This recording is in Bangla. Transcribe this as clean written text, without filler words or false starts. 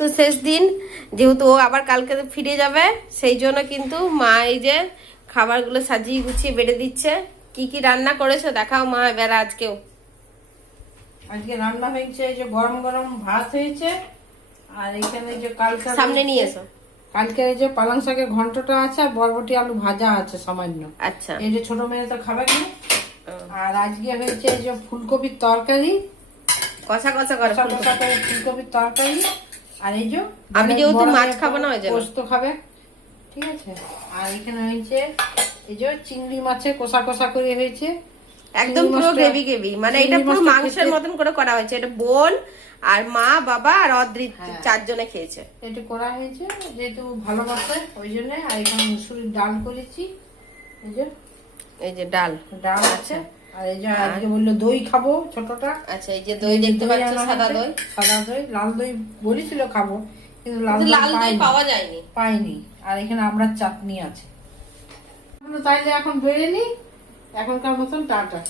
তো শেষ দিন, যেহেতু ও আবার কালকে ফিরে যাবে, সেই জন্য কিন্তু মা এই যে খাবারগুলো সাজিয়ে গুছিয়ে বেড়ে দিচ্ছে। কি কি রান্না করেছো দেখাও মা এবার আজকেও। আজকে রান্না হয়েছে এই যে গরম গরম ভাত হয়েছে, আর এখানে যে কালকে সামনে নিয়ে এসো। কালকে এই যে পালং শাকের ঘন্টটা আছে, আর বরবটি আলু ভাজা আছে সামান্য। আচ্ছা, এই যে ছোট মেয়ে তো খাবে না। আর আজকে হয়েছে এই যে ফুলকপির তরকারি, কষা কষা করে কষা কষা করে ফুলকপির তরকারি। আর এই যে আমি যেহেতু মাছ খাবো না ওই জন্য পোস্ত খাবে, ঠিক আছে। আর এখানে হয়েছে এই যে চিংড়ি মাছের কষা কষা করে হয়েছে, একদম পুরো গ্রেভি গ্রেভি, মানে এটা পুরো মাংসের মতন করে করা হয়েছে। এটা বোন আর মা বাবা আর অদ্রিত চারজনে খেয়েছে। এটা করা হয়েছে যেহেতু ভালোবাসে ওই জন্য। আর এখানে মুসুরির ডাল করেছি, এই যে ডাল ডাল আছে। আর এই যে আজকে বললো দই খাবো ছোটটা। আচ্ছা, এই যে দই দেখতে পাচ্ছ, সাদা দই। সাদা দই, লাল দই বলেছিল খাবো, কিন্তু লাল দই পাওয়া যায়নি, পাইনি। আর এখানে আমরা চাটনি আছে। তাইলে এখন বেরোনি, এখনকার মতন টাটা।